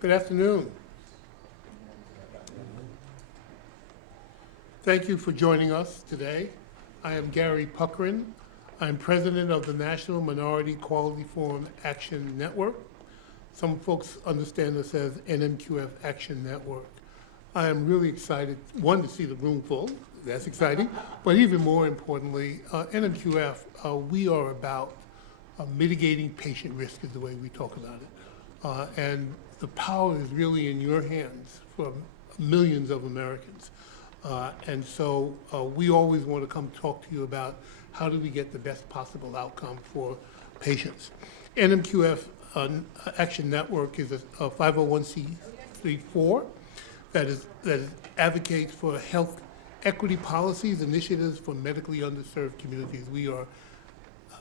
Good afternoon. Thank you for joining us today. I am Gary Puckrin. I'm president of the National Minority Quality Forum Action Network. Some folks understand this as NMQF Action Network. I am really excited, one, to see the room full. That's exciting. But even more importantly, NMQF, we are about mitigating patient risk is the way we talk about it. And the power is really in your hands for millions of Americans. And so we always want to come talk to you about how do we get the best possible outcome for patients. NMQF Action Network is a 501c3 that advocates for health equity policies, initiatives for medically underserved communities. We are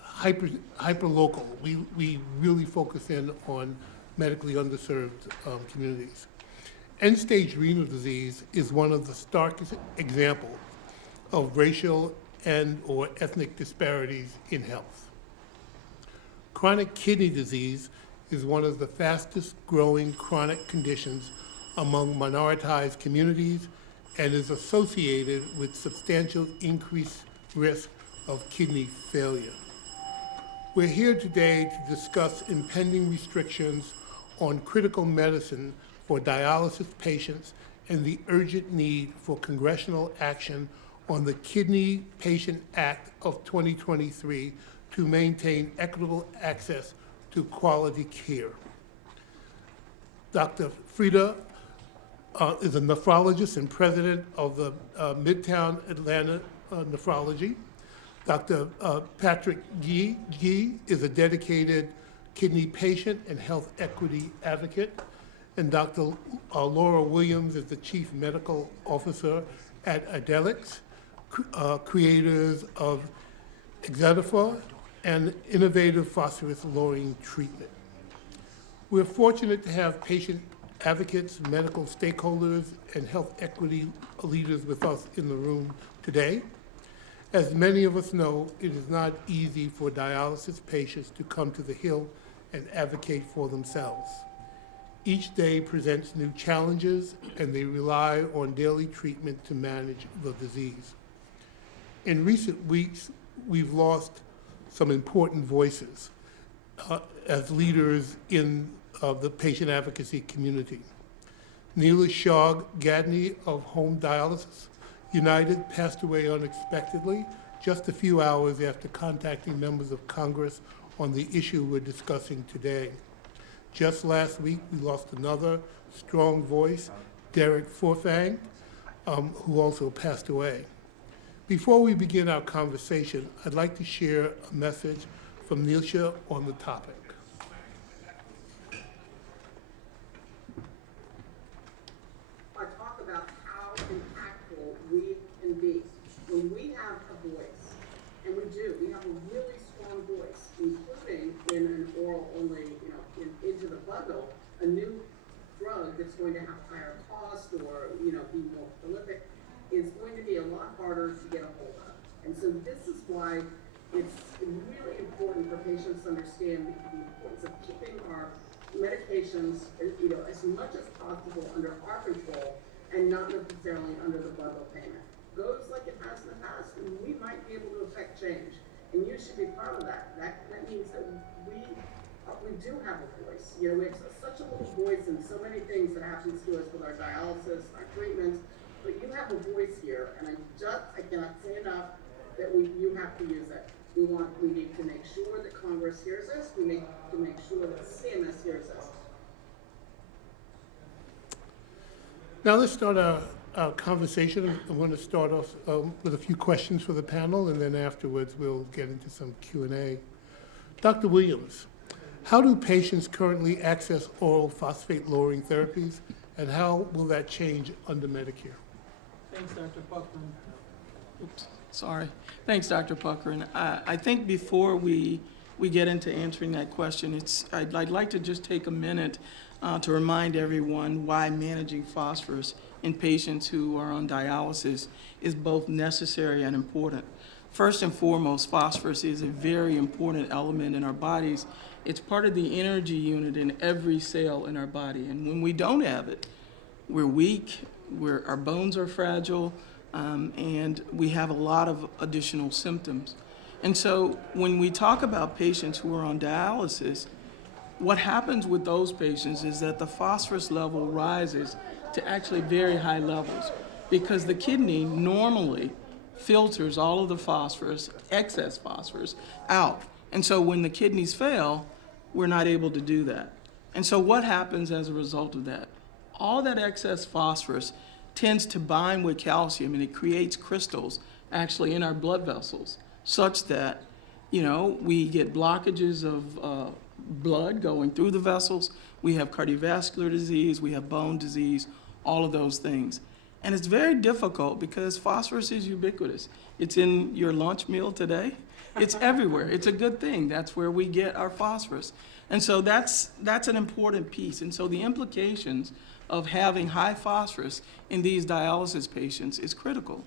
hyper local. We really focus in on medically underserved communities. End-stage renal disease is one of the starkest examples of racial and or ethnic disparities in health. Chronic kidney disease is one of the fastest growing chronic conditions among minoritized communities and is associated with substantial increased risk of kidney failure. We're here today to discuss impending restrictions on critical medicine for dialysis patients and the urgent need for congressional action on the Kidney Patient Act of 2023 to maintain equitable access to quality care. Dr. Frida is a nephrologist and president of the Midtown Atlanta Nephrology. Dr. Patrick Gee is a dedicated kidney patient and health equity advocate. And Dr. Laura Williams is the Chief Medical Officer at Dialysis, creators of Exedifor, and innovative phosphorus-lowering treatment. We're fortunate to have patient advocates, medical stakeholders, and health equity leaders with us in the room today. As many of us know, it is not easy for dialysis patients to come to the Hill and advocate for themselves. Each day presents new challenges, and they rely on daily treatment to manage the disease. In recent weeks, we've lost some important voices as leaders in the patient advocacy community. Neela Shah Gadni of Home Dialysis United passed away unexpectedly just a few hours after contacting members of Congress on the issue we're discussing today. Just last week, we lost another strong voice, Derek Forfang, who also passed away. Before we begin our conversation, I'd like to share a message from Neelsha on the topic. I talk about how impactful we can be when we have a voice, and we do. We have a really strong voice, including in an oral-only, into the bundle, a new drug that's going to have higher cost or, be more prolific is going to be a lot harder to get a hold of. And so this is why it's really important for patients to understand the importance of keeping our medications, as much as possible under our control and not necessarily under the bundle payment. Goes like it has in the past, and we might be able to affect change. And you should be part of that. That means that we do have a voice. We have such a little voice in so many things that happens to us with our dialysis, our treatments, but you have a voice here, and I cannot say enough that you have to use it. We need to make sure that Congress hears us. We need to make sure that CMS hears us. Now let's start our conversation. I'm going to start off with a few questions for the panel, and then afterwards we'll get into some Q&A. Dr. Williams, how do patients currently access oral phosphate-lowering therapies, and how will that change under Medicare? Thanks, Dr. Puckrin. Oops, sorry. Thanks, Dr. Puckrin. I think before we get into answering that question, I'd like to just take a minute to remind everyone why managing phosphorus in patients who are on dialysis is both necessary and important. First and foremost, phosphorus is a very important element in our bodies. It's part of the energy unit in every cell in our body. And when we don't have it, we're weak, our bones are fragile, and we have a lot of additional symptoms. And so when we talk about patients who are on dialysis, what happens with those patients is that the phosphorus level rises to actually very high levels because the kidney normally filters all of the phosphorus, excess phosphorus, out. And so when the kidneys fail, we're not able to do that. And so what happens as a result of that? All that excess phosphorus tends to bind with calcium, and it creates crystals actually in our blood vessels, such that, we get blockages of blood going through the vessels, we have cardiovascular disease, we have bone disease, all of those things. And it's very difficult because phosphorus is ubiquitous. It's in your lunch meal today. It's everywhere. It's a good thing. That's where we get our phosphorus. And so that's an important piece. And so the implications of having high phosphorus in these dialysis patients is critical.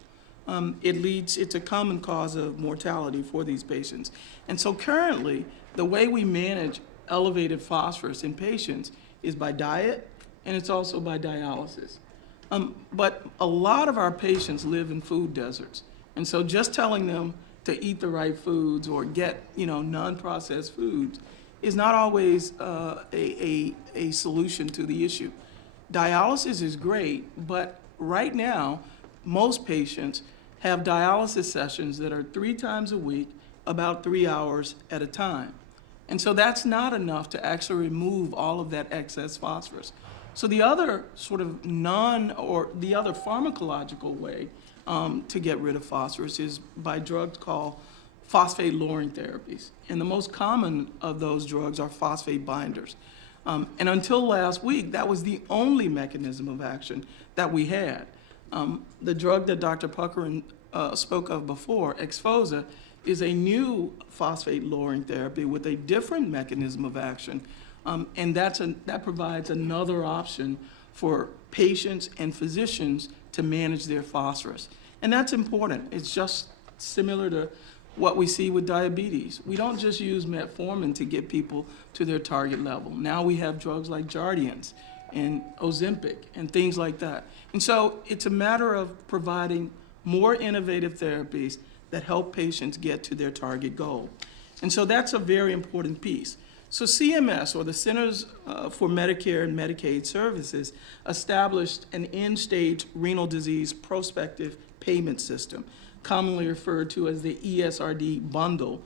It's a common cause of mortality for these patients. And so currently, the way we manage elevated phosphorus in patients is by diet, and it's also by dialysis. But a lot of our patients live in food deserts. And so just telling them to eat the right foods or get, non-processed foods is not always a solution to the issue. Dialysis is great, but right now, most patients have dialysis sessions that are 3 times a week, about 3 hours at a time. And so that's not enough to actually remove all of that excess phosphorus. So the other sort of the other pharmacological way to get rid of phosphorus is by drugs called phosphate-lowering therapies. And the most common of those drugs are phosphate binders. And until last week, that was the only mechanism of action that we had. The drug that Dr. Puckering spoke of before, Exfosa, is a new phosphate-lowering therapy with a different mechanism of action. And that provides another option for patients and physicians to manage their phosphorus. And that's important. It's just similar to what we see with diabetes. We don't just use metformin to get people to their target level. Now we have drugs like Jardiance and Ozempic and things like that. And so it's a matter of providing more innovative therapies that help patients get to their target goal. And so that's a very important piece. So CMS, or the Centers for Medicare and Medicaid Services, established an end-stage renal disease prospective payment system, commonly referred to as the ESRD bundle,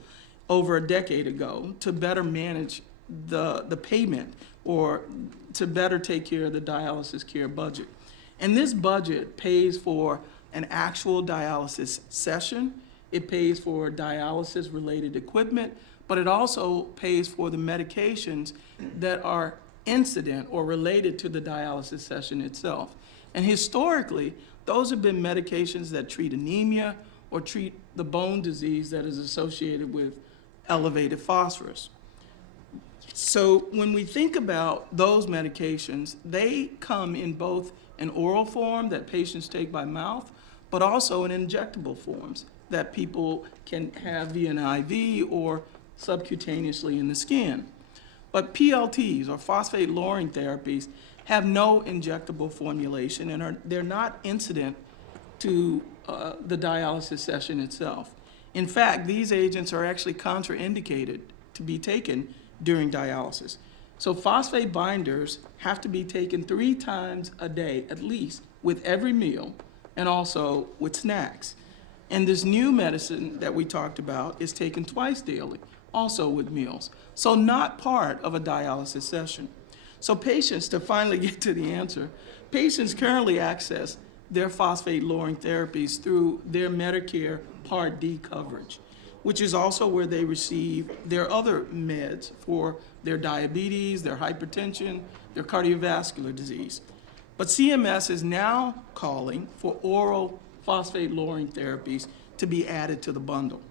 over a decade ago to better manage the payment or to better take care of the dialysis care budget. And this budget pays for an actual dialysis session, it pays for dialysis-related equipment, but it also pays for the medications that are incident or related to the dialysis session itself. And historically, those have been medications that treat anemia or treat the bone disease that is associated with elevated phosphorus. So when we think about those medications, they come in both an oral form that patients take by mouth, but also in injectable forms that people can have via an IV or subcutaneously in the skin. But PLTs, or phosphate-lowering therapies, have no injectable formulation and they're not incident to the dialysis session itself. In fact, these agents are actually contraindicated to be taken during dialysis. So phosphate binders have to be taken 3 times a day, at least, with every meal and also with snacks. And this new medicine that we talked about is taken twice daily, also with meals. So not part of a dialysis session. So patients, to finally get to the answer, patients currently access their phosphate-lowering therapies through their Medicare Part D coverage, which is also where they receive their other meds for their diabetes, their hypertension, their cardiovascular disease. But CMS is now calling for oral phosphate-lowering therapies to be added to the bundle.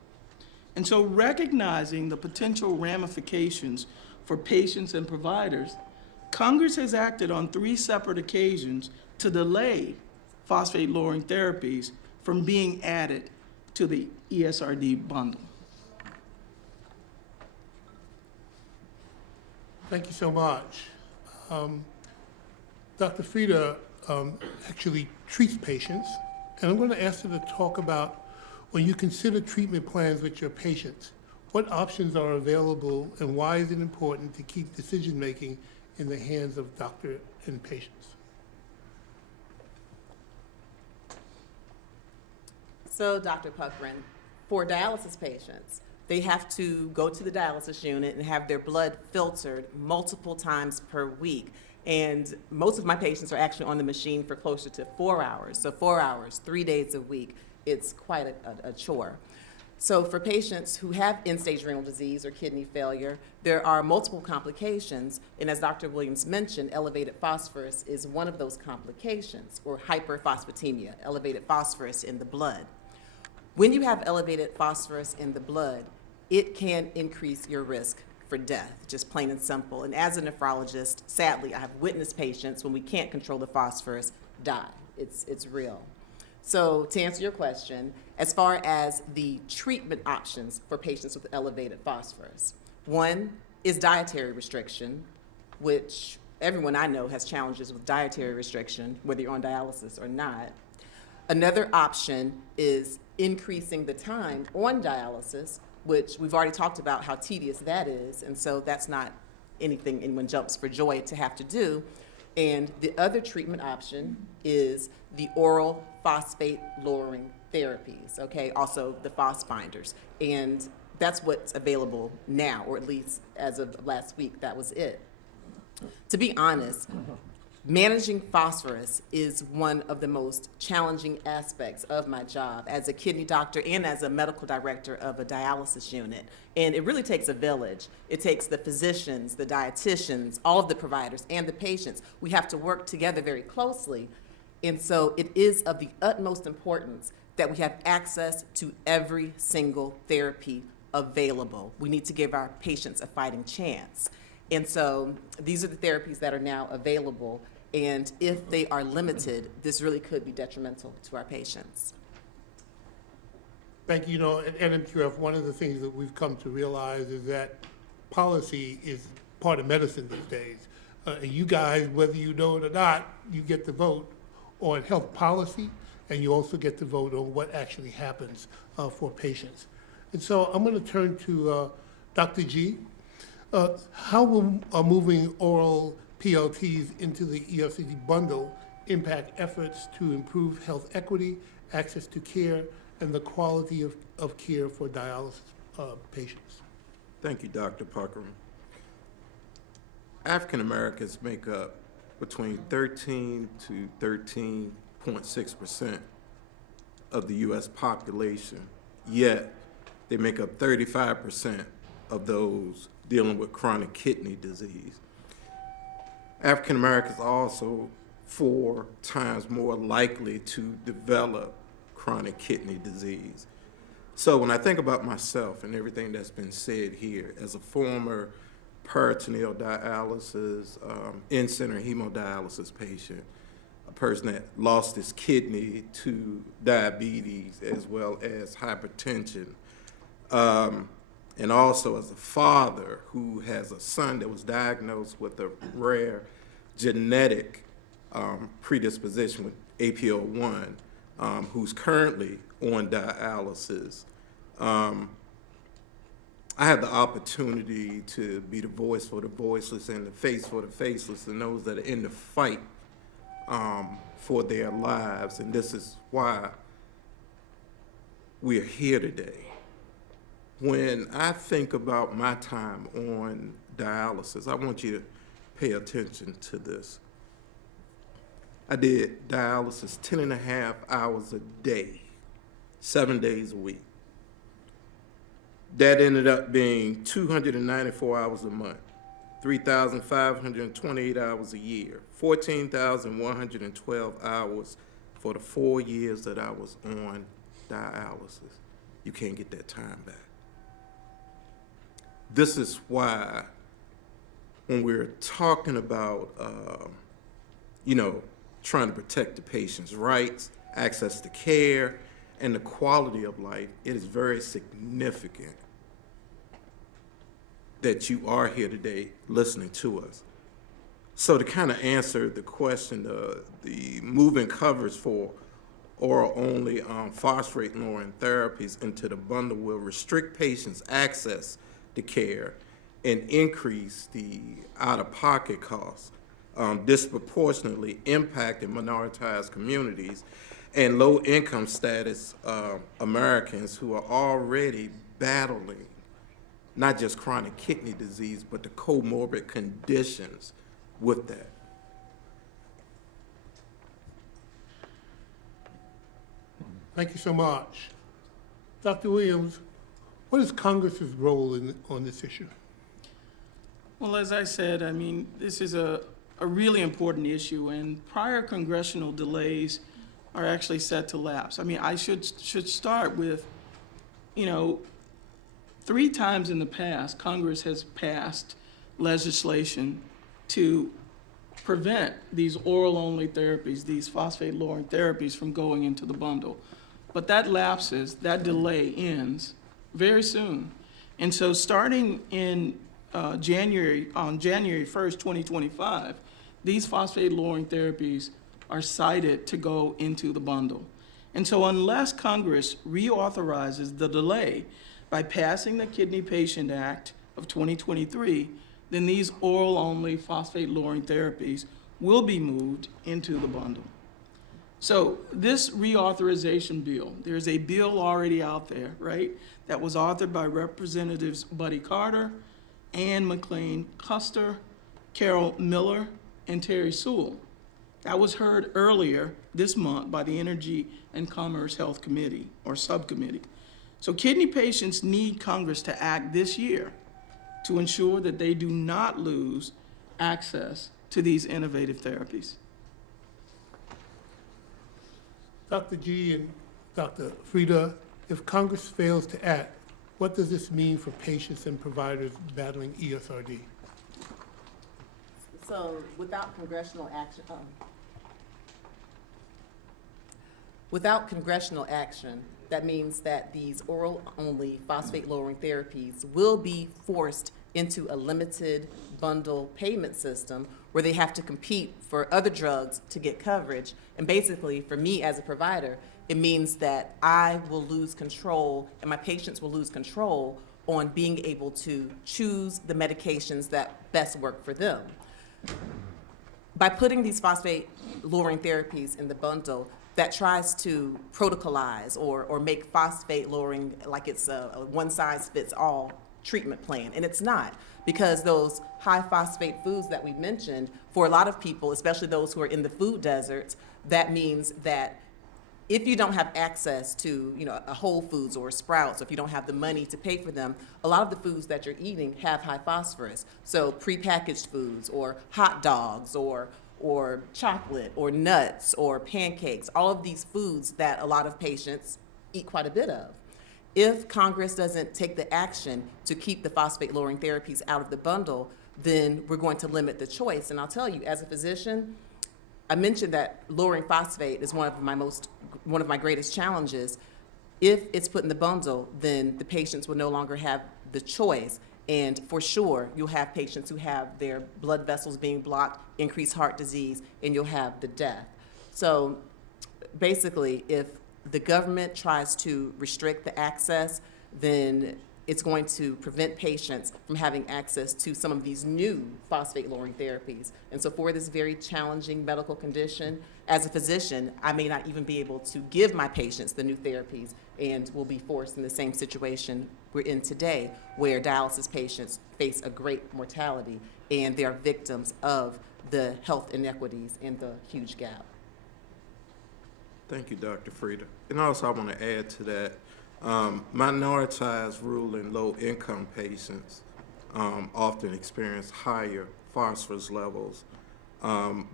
And so recognizing the potential ramifications for patients and providers, Congress has acted on 3 separate occasions to delay phosphate-lowering therapies from being added to the ESRD bundle. Thank you so much. Dr. Frieda actually treats patients, and I'm going to ask her to talk about when you consider treatment plans with your patients, what options are available and why is it important to keep decision-making in the hands of doctor and patients? So, Dr. Puckrin, for dialysis patients, they have to go to the dialysis unit and have their blood filtered multiple times per week. And most of my patients are actually on the machine for closer to 4 hours. So 4 hours, 3 days a week, it's quite a chore. So for patients who have end-stage renal disease or kidney failure, there are multiple complications. And as Dr. Williams mentioned, elevated phosphorus is one of those complications, or hyperphosphatemia, elevated phosphorus in the blood. When you have elevated phosphorus in the blood, it can increase your risk for death, just plain and simple. And as a nephrologist, sadly, I have witnessed patients when we can't control the phosphorus die. It's real. So to answer your question, as far as the treatment options for patients with elevated phosphorus, one is dietary restriction, which everyone I know has challenges with dietary restriction, whether you're on dialysis or not. Another option is increasing the time on dialysis, which we've already talked about how tedious that is, and so that's not anything anyone jumps for joy to have to do. And the other treatment option is the oral phosphate lowering therapies, okay, also the phos binders. And that's what's available now, or at least as of last week, that was it. To be honest, managing phosphorus is one of the most challenging aspects of my job as a kidney doctor and as a medical director of a dialysis unit. And it really takes a village. It takes the physicians, the dietitians, all of the providers, and the patients. We have to work together very closely. And so it is of the utmost importance that we have access to every single therapy available. We need to give our patients a fighting chance. And so these are the therapies that are now available. And if they are limited, this really could be detrimental to our patients. Thank you. You know, at NMQF, one of the things that we've come to realize is that policy is part of medicine these days. And you guys, whether you know it or not, you get to vote on health policy, and you also get to vote on what actually happens for patients. And so I'm going to turn to Dr. G. How will moving oral PLTs into the ESRD bundle impact efforts to improve health equity, access to care, and the quality of care for dialysis patients? Thank you, Dr. Puckrin. African Americans make up between 13 to 13.6% of the U.S. population, yet they make up 35% of those dealing with chronic kidney disease. African Americans are also 4 times more likely to develop chronic kidney disease. So when I think about myself and everything that's been said here, as a former peritoneal dialysis, in-center hemodialysis patient, a person that lost his kidney to diabetes as well as hypertension, and also as a father who has a son that was diagnosed with a rare genetic predisposition with APO1, who's currently on dialysis. I had the opportunity to be the voice for the voiceless and the face for the faceless and those that are in the fight for their lives. And this is why we're here today. When I think about my time on dialysis, I want you to pay attention to this. I did dialysis 10.5 hours a day, 7 days a week. That ended up being 294 hours a month, 3,528 hours a year, 14,112 hours for the 4 years that I was on dialysis. You can't get that time back. This is why when we're talking about, trying to protect the patient's rights, access to care, and the quality of life, it is very significant that you are here today listening to us. So to kind of answer the question, the moving coverage for oral-only phosphate-lowering therapies into the bundle will restrict patients' access to care and increase the out-of-pocket costs, disproportionately impacting minoritized communities and low-income status Americans who are already battling not just chronic kidney disease, but the comorbid conditions with that. Thank you so much. Dr. Williams, what is Congress's role on this issue? Well, as I said, I mean, this is a really important issue, and prior congressional delays are actually set to lapse. I mean, I should start with, 3 times in the past, Congress has passed legislation to prevent these oral-only therapies, these phosphate-lowering therapies from going into the bundle. But that lapses, that delay ends very soon. And so starting in on January 1st, 2025, these phosphate-lowering therapies are cited to go into the bundle. And so unless Congress reauthorizes the delay by passing the Kidney Patient Act of 2023, then these oral-only phosphate-lowering therapies will be moved into the bundle. So this reauthorization bill, there's a bill already out there, right, that was authored by Representatives Buddy Carter, Ann McLean Custer, Carol Miller, and Terry Sewell. That was heard earlier this month by the Energy and Commerce Health Committee, or Subcommittee. So kidney patients need Congress to act this year to ensure that they do not lose access to these innovative therapies. Dr. G and Dr. Frieda, if Congress fails to act, what does this mean for patients and providers battling ESRD? So without congressional action, that means that these oral-only phosphate-lowering therapies will be forced into a limited bundle payment system where they have to compete for other drugs to get coverage. And basically, for me as a provider, it means that I will lose control and my patients will lose control on being able to choose the medications that best work for them. By putting these phosphate-lowering therapies in the bundle, that tries to protocolize or make phosphate-lowering like it's a one-size-fits-all treatment plan, and it's not, because those high-phosphate foods that we mentioned, for a lot of people, especially those who are in the food deserts, that means that if you don't have access to, a Whole Foods or a Sprouts, or if you don't have the money to pay for them, a lot of the foods that you're eating have high phosphorus. So prepackaged foods or hot dogs or chocolate or nuts or pancakes, all of these foods that a lot of patients eat quite a bit of. If Congress doesn't take the action to keep the phosphate-lowering therapies out of the bundle, then we're going to limit the choice. And I'll tell you, as a physician, I mentioned that lowering phosphate is one of my greatest challenges. If it's put in the bundle, then the patients will no longer have the choice. And for sure, you'll have patients who have their blood vessels being blocked, increased heart disease, and you'll have the death. So basically, if the government tries to restrict the access, then it's going to prevent patients from having access to some of these new phosphate-lowering therapies. And so for this very challenging medical condition, as a physician, I may not even be able to give my patients the new therapies and will be forced in the same situation we're in today, where dialysis patients face a great mortality and they are victims of the health inequities and the huge gap. Thank you, Dr. Frieda. And also I want to add to that, minoritized rural and low-income patients often experience higher phosphorus levels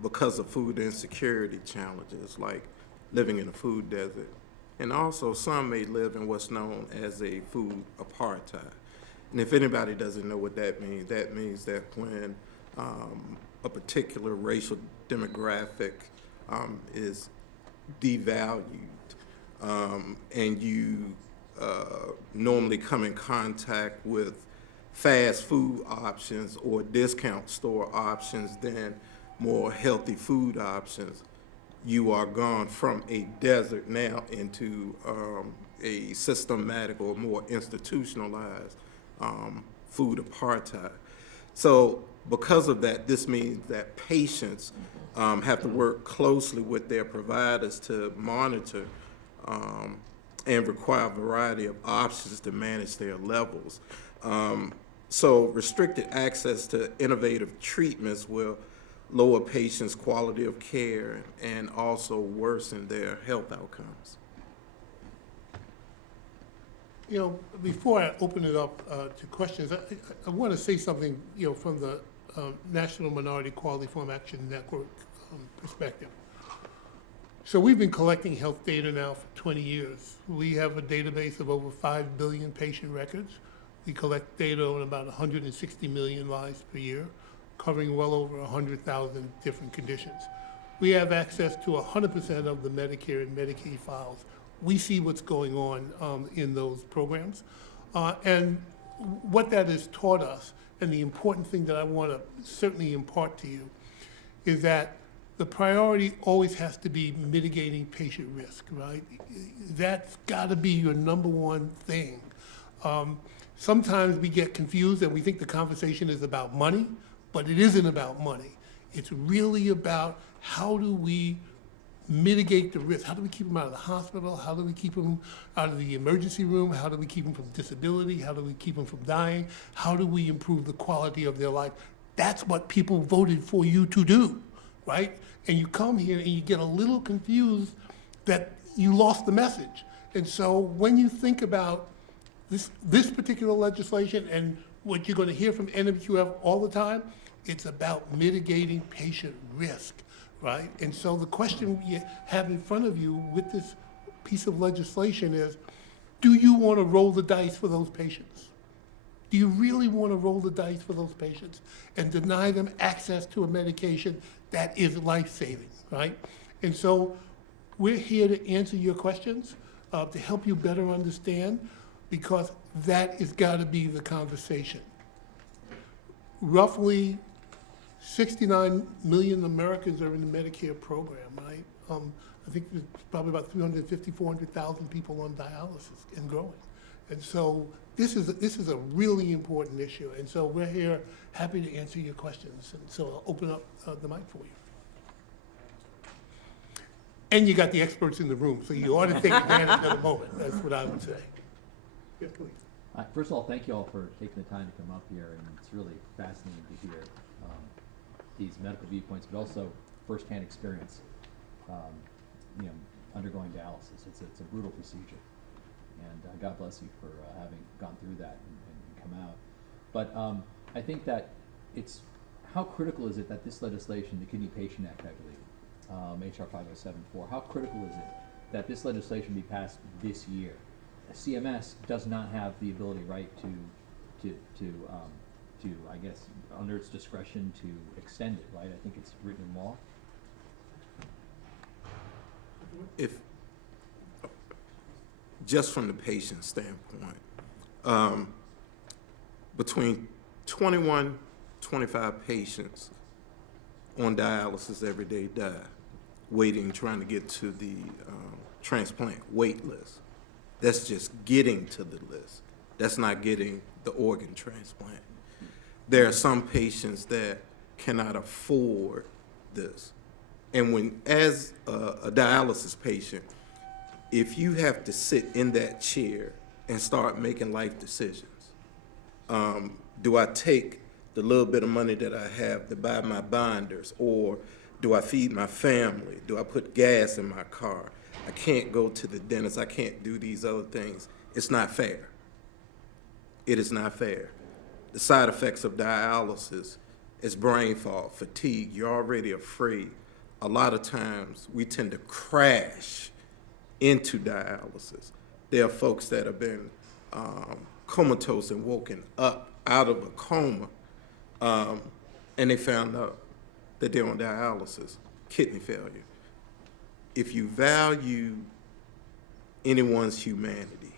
because of food insecurity challenges, like living in a food desert. And also some may live in what's known as a food apartheid. And if anybody doesn't know what that means that when a particular racial demographic is devalued, and you normally come in contact with fast food options or discount store options than more healthy food options, you are gone from a desert now into a systematic or more institutionalized food apartheid. So because of that, this means that patients have to work closely with their providers to monitor and require a variety of options to manage their levels. So restricted access to innovative treatments will lower patients' quality of care and also worsen their health outcomes. You know, before I open it up to questions, I want to say something, you know, from the National Minority Quality Farm Action Network perspective. So we've been collecting health data now for 20 years. We have a database of over 5 billion patient records. We collect data on about 160 million lives per year, covering well over 100,000 different conditions. We have access to 100% of the Medicare and Medicaid files. We see what's going on in those programs. And what that has taught us, and the important thing that I want to certainly impart to you, is that the priority always has to be mitigating patient risk, right? That's got to be your number one thing. Sometimes we get confused and we think the conversation is about money, but it isn't about money. It's really about how do we mitigate the risk? How do we keep them out of the hospital? How do we keep them out of the emergency room? How do we keep them from disability? How do we keep them from dying? How do we improve the quality of their life? That's what people voted for you to do, right? And you come here and you get a little confused that you lost the message. And so when you think about this particular legislation and what you're going to hear from NMQF all the time, it's about mitigating patient risk, right? And so the question you have in front of you with this piece of legislation is, do you want to roll the dice for those patients? Do you really want to roll the dice for those patients and deny them access to a medication that is life-saving, right? And so we're here to answer your questions, to help you better understand, because that has got to be the conversation. Roughly 69 million Americans are in the Medicare program, right? I think there's probably about 350, 400,000 people on dialysis and growing. And so this is a really important issue. And so we're here happy to answer your questions. And so I'll open up the mic for you. And you got the experts in the room, so you ought to take advantage of the moment. That's what I would say. Yes, please. First of all, thank you all for taking the time to come up here, and it's really fascinating to hear these medical viewpoints, but also firsthand experience, undergoing dialysis. It's a brutal procedure, and God bless you for having gone through that and come out. But I think that how critical is it that this legislation, the Kidney Patient Act, I believe, HR 5074, how critical is it that this legislation be passed this year? CMS does not have the ability, right, to I guess, under its discretion to extend it, right? I think it's written in law. If, just from the patient standpoint, between 25 patients on dialysis every day die, trying to get to the transplant wait list. That's just getting to the list. That's not getting the organ transplant. There are some patients that cannot afford this. And as a dialysis patient, if you have to sit in that chair and start making life decisions, do I take the little bit of money that I have to buy my binders, or do I feed my family? Do I put gas in my car? I can't go to the dentist. I can't do these other things. It's not fair. It is not fair. The side effects of dialysis is brain fog, fatigue. You're already afraid. A lot of times we tend to crash into dialysis. There are folks that have been comatose and woken up out of a coma, and they found out that they're on dialysis, kidney failure. If you value anyone's humanity,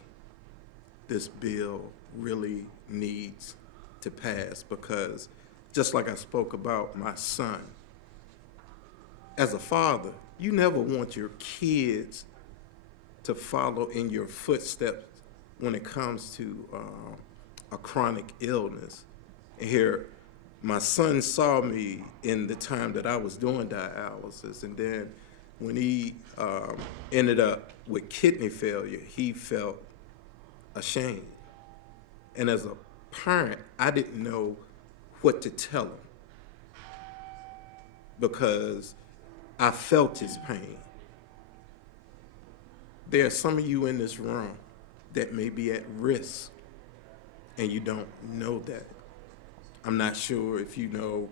this bill really needs to pass, because just like I spoke about my son, as a father, you never want your kids to follow in your footsteps when it comes to a chronic illness. And here, my son saw me in the time that I was doing dialysis, and then when he ended up with kidney failure, he felt ashamed. And as a parent, I didn't know what to tell him because I felt his pain. There are some of you in this room that may be at risk and you don't know that. I'm not sure if you know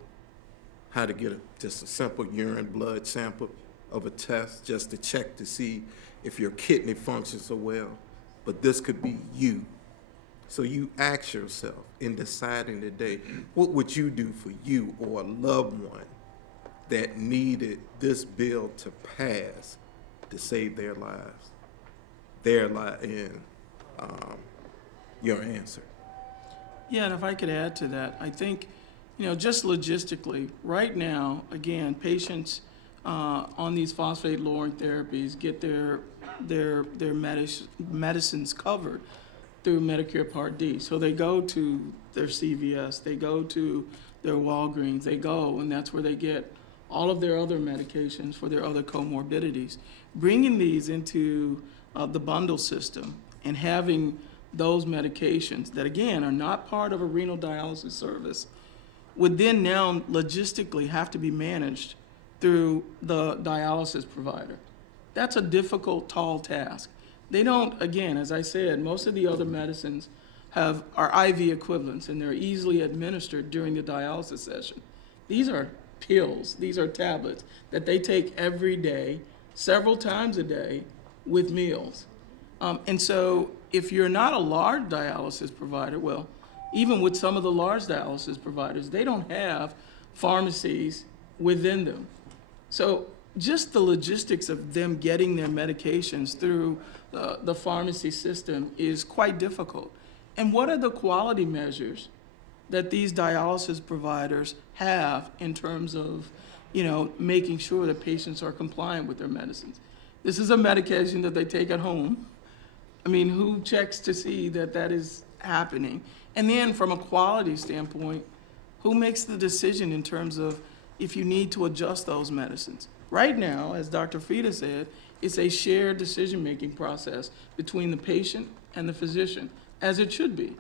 how to get just a simple urine blood sample of a test just to check to see if your kidney functions so well, but this could be you. So you ask yourself in deciding today, what would you do for you or a loved one that needed this bill to pass to save their lives? There lie in your answer. Yeah, and if I could add to that, I think, just logistically, right now, again, patients on these phosphate-lowering therapies get their medicines covered through Medicare Part D. So they go to their CVS, they go to their Walgreens, and that's where they get all of their other medications for their other comorbidities. Bringing these into the bundle system and having those medications that, again, are not part of a renal dialysis service would then now logistically have to be managed through the dialysis provider. That's a difficult, tall task. They don't, again, as I said, most of the other medicines are IV equivalents and they're easily administered during the dialysis session. These are pills, these are tablets that they take every day, several times a day with meals. And so if you're not a large dialysis provider, well, even with some of the large dialysis providers, they don't have pharmacies within them. So just the logistics of them getting their medications through the pharmacy system is quite difficult. And what are the quality measures that these dialysis providers have in terms of, making sure that patients are compliant with their medicines? This is a medication that they take at home. I mean, who checks to see that that is happening? And then from a quality standpoint, who makes the decision in terms of if you need to adjust those medicines? Right now, as Dr. Frida said, it's a shared decision-making process between the patient and the physician, as it should be.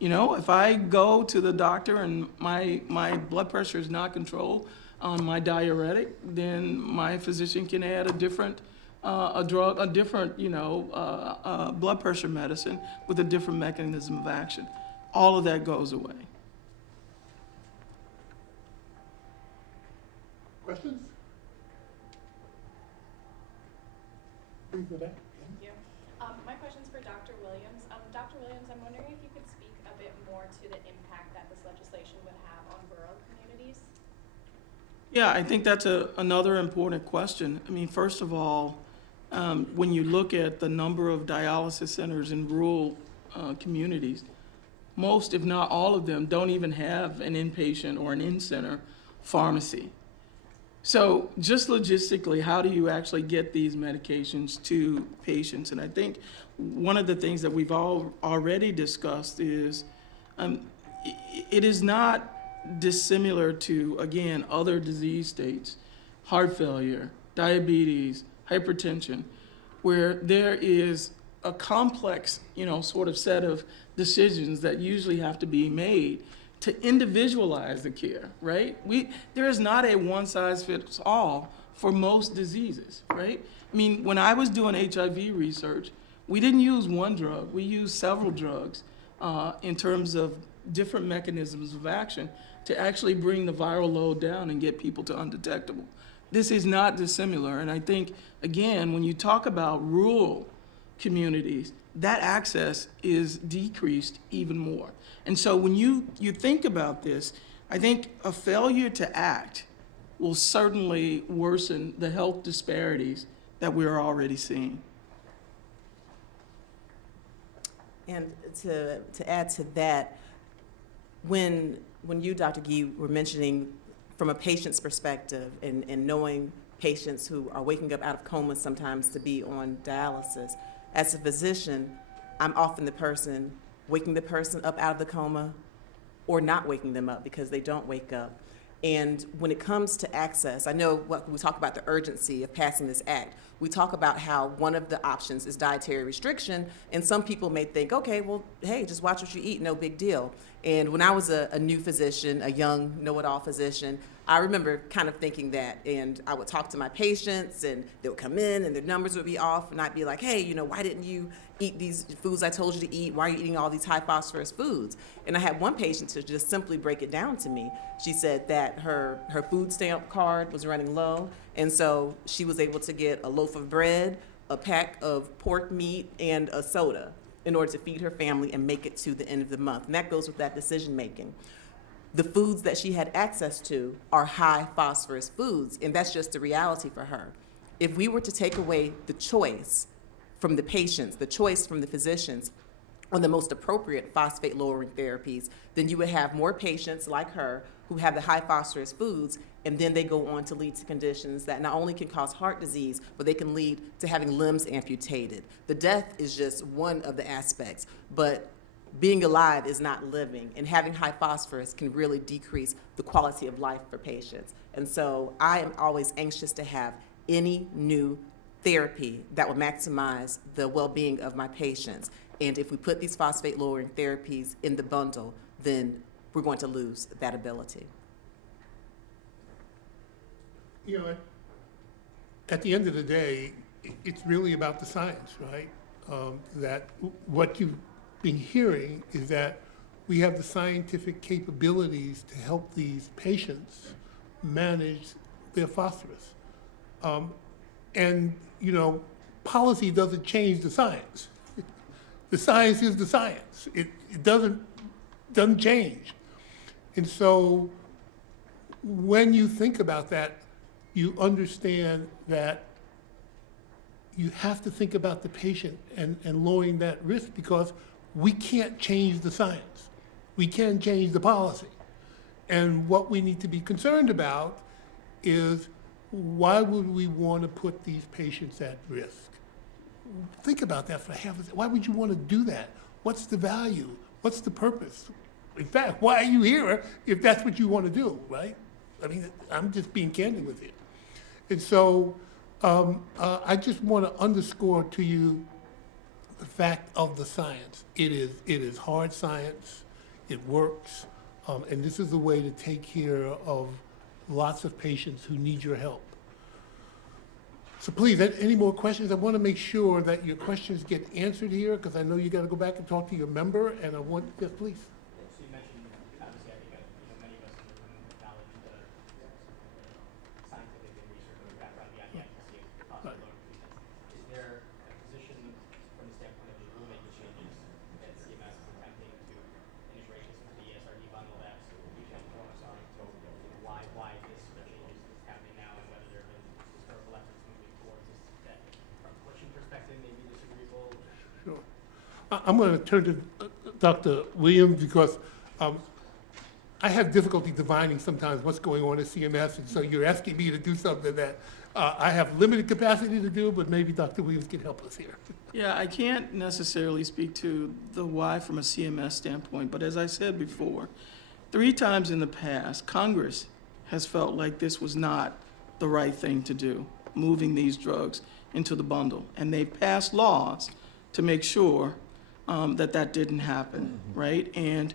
If I go to the doctor and my blood pressure is not controlled on my diuretic, then my physician can add a different blood pressure medicine with a different mechanism of action. All of that goes away. Questions? Thank you. My question's for Dr. Williams. Dr. Williams, I'm wondering if you could speak a bit more to the impact that this legislation would have on rural communities. Yeah, I think that's another important question. I mean, first of all, when you look at the number of dialysis centers in rural communities, most, if not all of them, don't even have an inpatient or an in-center pharmacy. So just logistically, how do you actually get these medications to patients? And I think one of the things that we've already discussed is it is not dissimilar to, again, other disease states, heart failure, diabetes, hypertension, where there is a complex, sort of set of decisions that usually have to be made to individualize the care, right? There is not a one-size-fits-all for most diseases, right? I mean, when I was doing HIV research, we didn't use one drug, we used several drugs in terms of different mechanisms of action to actually bring the viral load down and get people to undetectable. This is not dissimilar, and I think, again, when you talk about rural communities, that access is decreased even more. And so when you think about this, I think a failure to act will certainly worsen the health disparities that we're already seeing. And to add to that, when you, Dr. Gee, were mentioning from a patient's perspective and knowing patients who are waking up out of coma sometimes to be on dialysis, as a physician, I'm often the person waking the person up out of the coma or not waking them up because they don't wake up. And when it comes to access, I know what we talk about the urgency of passing this act. We talk about how one of the options is dietary restriction, and some people may think, okay, well, hey, just watch what you eat, no big deal. And when I was a new physician, a young know-it-all physician, I remember kind of thinking that, and I would talk to my patients, and they would come in, and their numbers would be off, and I'd be like, hey, why didn't you eat these foods I told you to eat? Why are you eating all these high phosphorus foods? And I had one patient to just simply break it down to me. She said that her food stamp card was running low, and so she was able to get a loaf of bread, a pack of pork meat, and a soda in order to feed her family and make it to the end of the month. And that goes with that decision making. The foods that she had access to are high phosphorus foods, and that's just the reality for her. If we were to take away the choice from the patients, the choice from the physicians on the most appropriate phosphate lowering therapies, then you would have more patients like her who have the high phosphorus foods, and then they go on to lead to conditions that not only can cause heart disease, but they can lead to having limbs amputated. The death is just one of the aspects, but being alive is not living, and having high phosphorus can really decrease the quality of life for patients. And so I am always anxious to have any new therapy that will maximize the well-being of my patients. And if we put these phosphate lowering therapies in the bundle, then we're going to lose that ability. At the end of the day, it's really about the science, right? That what you've been hearing is that we have the scientific capabilities to help these patients manage their phosphorus. And policy doesn't change the science. The science is the science. It doesn't change. And so when you think about that, you understand that you have to think about the patient and lowering that risk, because we can't change the science. We can't change the policy. And what we need to be concerned about is, why would we want to put these patients at risk? Think about that for half a second. Why would you want to do that? What's the value? What's the purpose? In fact, why are you here if that's what you want to do, right? I mean, I'm just being candid with you. And so I just want to underscore to you the fact of the science. It is hard science. It works. And this is the way to take care of lots of patients who need your help. So please, any more questions? I want to make sure that your questions get answered here, because I know you got to go back and talk to your member, and I want, yes, please. So you mentioned, obviously, I think many of us in the room acknowledge the scientific and research background beyond the efficacy of phosphate lowering treatments. Is there a position from the standpoint of the rulemaking changes that CMS is attempting to integrate this into the ESRD bundle that you can inform us on, so why this changes is happening now, and whether there have been historical efforts moving towards this that, from a pushing perspective, may be disagreeable? Sure. I'm going to turn to Dr. Williams, because I have difficulty divining sometimes what's going on at CMS, and so you're asking me to do something that I have limited capacity to do, but maybe Dr. Williams can help us here. Yeah, I can't necessarily speak to the why from a CMS standpoint, but as I said before, 3 times in the past, Congress has felt like this was not the right thing to do, moving these drugs into the bundle. And they've passed laws to make sure that didn't happen, right? And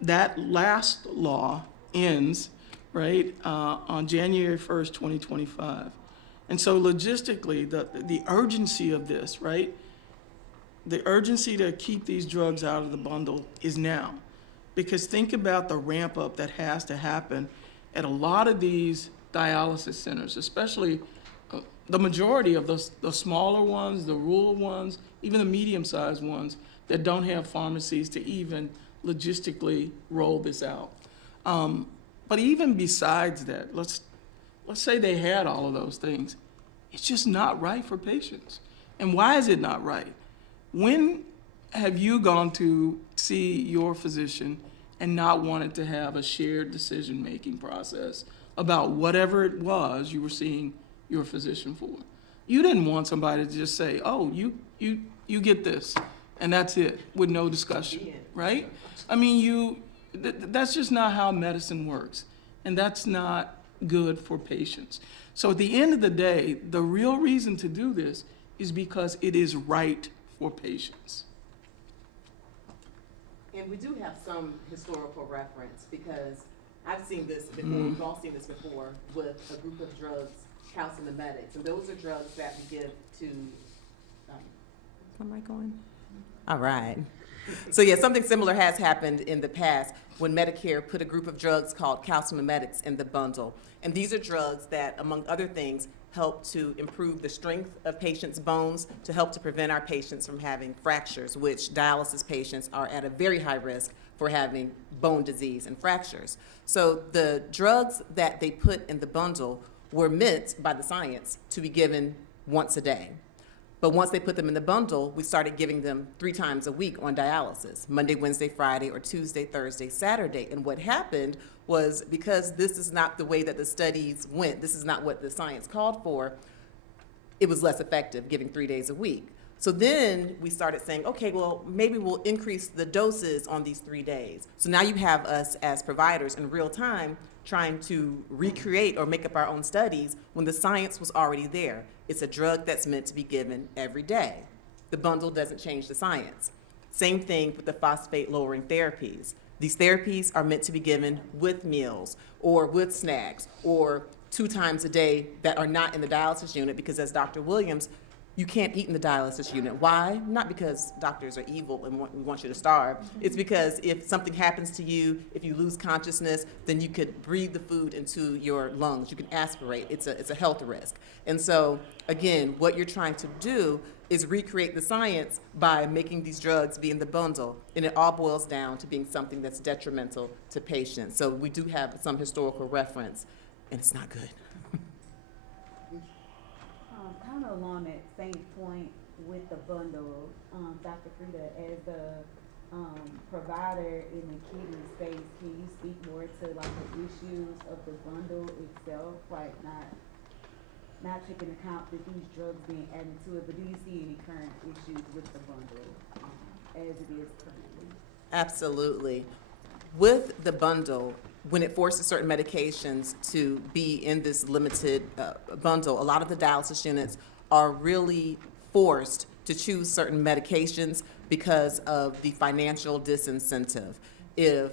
that last law ends, right, on January 1st, 2025. And so logistically, the urgency of this, right, the urgency to keep these drugs out of the bundle is now. Because think about the ramp up that has to happen at a lot of these dialysis centers, especially the majority of the smaller ones, the rural ones, even the medium-sized ones that don't have pharmacies to even logistically roll this out. But even besides that, let's say they had all of those things, it's just not right for patients. And why is it not right? When have you gone to see your physician and not wanted to have a shared decision-making process about whatever it was you were seeing your physician for? You didn't want somebody to just say, oh, you get this, and that's it, with no discussion, right? I mean, that's just not how medicine works, and that's not good for patients. So at the end of the day, the real reason to do this is because it is right for patients. And we do have some historical reference because I've seen this before, we've all seen this before with a group of drugs, calcimimetics, and those are drugs that we give to, am I going? All right. So yeah, something similar has happened in the past when Medicare put a group of drugs called calcimimetics in the bundle. And these are drugs that, among other things, help to improve the strength of patients' bones, to help to prevent our patients from having fractures, which dialysis patients are at a very high risk for having bone disease and fractures. So the drugs that they put in the bundle were meant by the science to be given once a day. But once they put them in the bundle, we started giving them 3 times a week on dialysis, Monday, Wednesday, Friday, or Tuesday, Thursday, Saturday. And what happened was, because this is not the way that the studies went, this is not what the science called for, it was less effective giving 3 days a week. So then we started saying, okay, well, maybe we'll increase the doses on these 3 days. So now you have us as providers in real time trying to recreate or make up our own studies when the science was already there. It's a drug that's meant to be given every day. The bundle doesn't change the science. Same thing with the phosphate-lowering therapies. These therapies are meant to be given with meals or with snacks or 2 times a day that are not in the dialysis unit, because as Dr. Williams, you can't eat in the dialysis unit. Why? Not because doctors are evil and we want you to starve. It's because if something happens to you, if you lose consciousness, then you could breathe the food into your lungs. You can aspirate. It's a health risk. And so, again, what you're trying to do is recreate the science by making these drugs be in the bundle. And it all boils down to being something that's detrimental to patients. So we do have some historical reference, and it's not good. Kind of along that same point with the bundle, Dr. Frida, as the provider in the kidney space, can you speak more to like the issues of the bundle itself, like not taking account that these drugs being added to it, but do you see any current issues with the bundle as it is currently? Absolutely. With the bundle, when it forces certain medications to be in this limited bundle, a lot of the dialysis units are really forced to choose certain medications because of the financial disincentive. If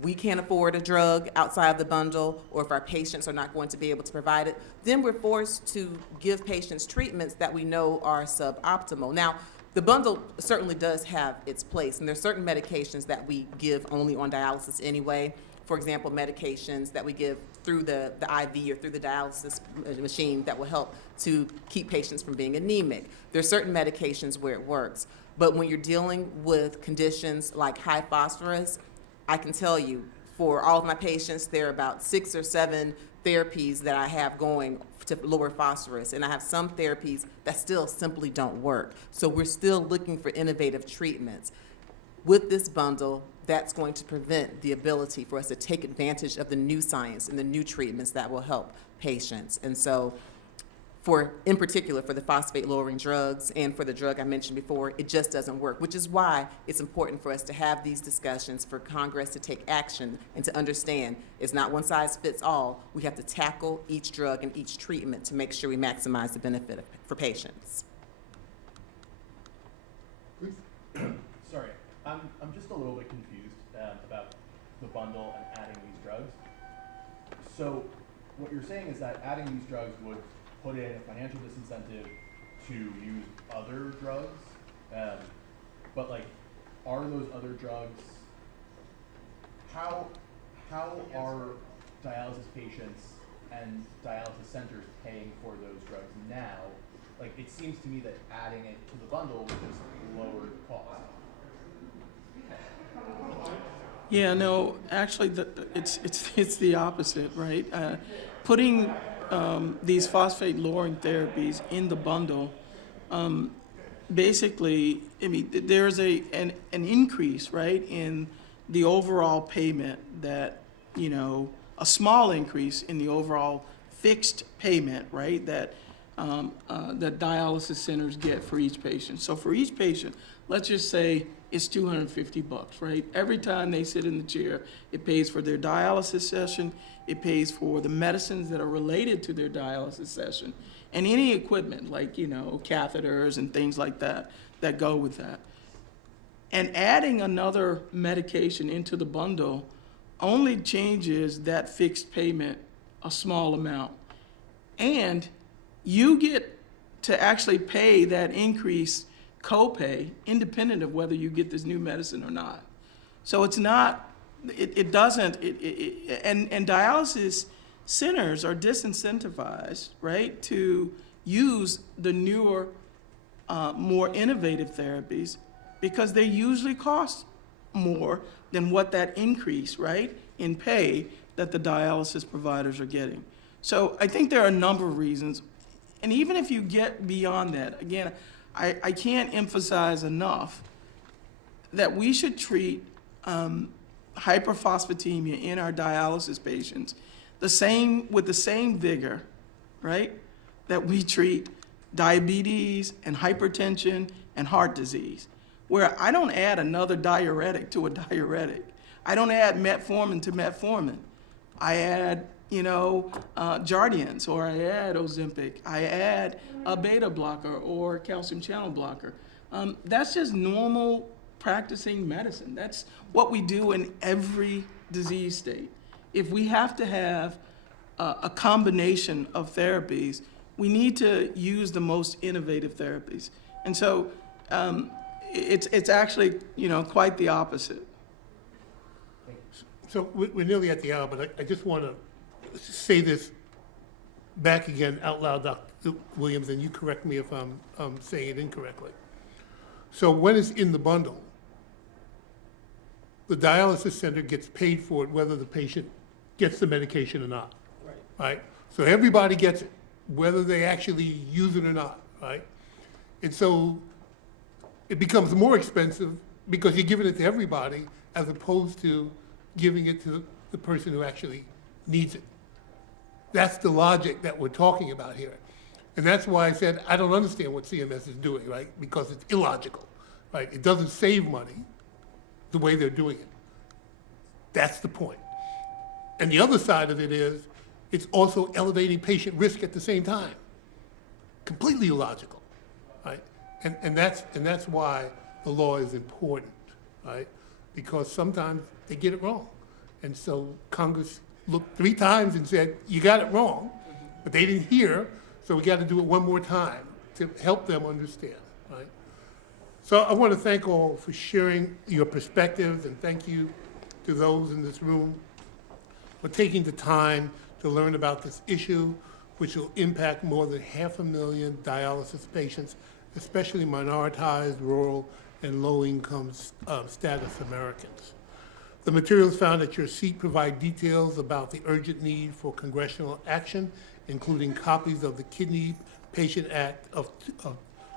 we can't afford a drug outside of the bundle, or if our patients are not going to be able to provide it, then we're forced to give patients treatments that we know are suboptimal. Now, the bundle certainly does have its place, and there's certain medications that we give only on dialysis anyway. For example, medications that we give through the IV or through the dialysis machine that will help to keep patients from being anemic. There's certain medications where it works. But when you're dealing with conditions like high phosphorus, I can tell you, for all of my patients, there are about 6 or 7 therapies that I have going to lower phosphorus, and I have some therapies that still simply don't work. So we're still looking for innovative treatments. With this bundle, that's going to prevent the ability for us to take advantage of the new science and the new treatments that will help patients. And so, in particular, for the phosphate-lowering drugs and for the drug I mentioned before, it just doesn't work, which is why it's important for us to have these discussions, for Congress to take action and to understand it's not one size fits all. We have to tackle each drug and each treatment to make sure we maximize the benefit for patients. Sorry, I'm just a little bit confused about the bundle and adding these drugs. So what you're saying is that adding these drugs would put in a financial disincentive to use other drugs, but like, are those other drugs, how are dialysis patients and dialysis centers paying for those drugs now? Like, it seems to me that adding it to the bundle would just lower the cost. Yeah, no, actually, it's the opposite, right? Putting these phosphate-lowering therapies in the bundle basically, I mean, there's an increase, right, in the overall payment that, you know, a small increase in the overall fixed payment, right, that that dialysis centers get for each patient. So for each patient, let's just say it's $250, right? Every time they sit in the chair, it pays for their dialysis session, it pays for the medicines that are related to their dialysis session, and any equipment like, you know, catheters and things like that that go with that. And adding another medication into the bundle only changes that fixed payment a small amount. And you get to actually pay that increased copay independent of whether you get this new medicine or not. So it's not, it doesn't, and dialysis centers are disincentivized, right, to use the newer, more innovative therapies because they usually cost more than what that increase, right, in pay that the dialysis providers are getting. So I think there are a number of reasons. And even if you get beyond that, again, I can't emphasize enough that we should treat hyperphosphatemia in our dialysis patients with the same vigor, right, that we treat diabetes and hypertension and heart disease, where I don't add another diuretic to a diuretic. I don't add metformin to metformin. I add, you know, Jardiance, or I add Ozempic. I add a beta blocker or calcium channel blocker. That's just normal practicing medicine. That's what we do in every disease state. If we have to have a combination of therapies, we need to use the most innovative therapies. And so it's actually, you know, quite the opposite. So we're nearly at the hour, but I just want to say this back again out loud, Dr. Williams, and you correct me if I'm saying it incorrectly. So when it's in the bundle, the dialysis center gets paid for it whether the patient gets the medication or not. Right? So everybody gets it, whether they actually use it or not, right? And so it becomes more expensive because you're giving it to everybody as opposed to giving it to the person who actually needs it. That's the logic that we're talking about here. And that's why I said I don't understand what CMS is doing, right? Because it's illogical, right? It doesn't save money the way they're doing it. That's the point. And the other side of it is it's also elevating patient risk at the same time. Completely illogical, right? And that's why the law is important, right? Because sometimes they get it wrong. And so Congress looked 3 times and said, you got it wrong, but they didn't hear, so we got to do it one more time to help them understand, right? So I want to thank all for sharing your perspectives, and thank you to those in this room for taking the time to learn about this issue, which will impact more than 500,000 dialysis patients, especially minoritized, rural, and low-income status Americans. The materials found at your seat provide details about the urgent need for congressional action, including copies of the Kidney Patient Act of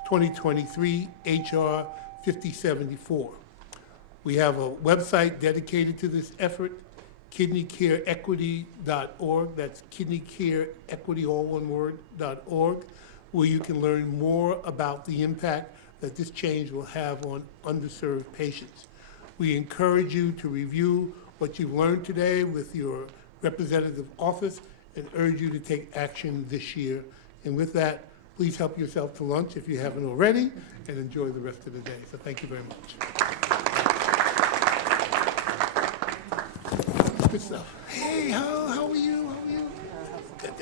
2023, HR 5074. We have a website dedicated to this effort, kidneycareequity.org. That's kidneycareequity, all one word, .org, where you can learn more about the impact that this change will have on underserved patients. We encourage you to review what you've learned today with your representative office and urge you to take action this year. And with that, please help yourself to lunch if you haven't already, and enjoy the rest of the day. So thank you very much. Good stuff. Hey, how are you? How are you? Good.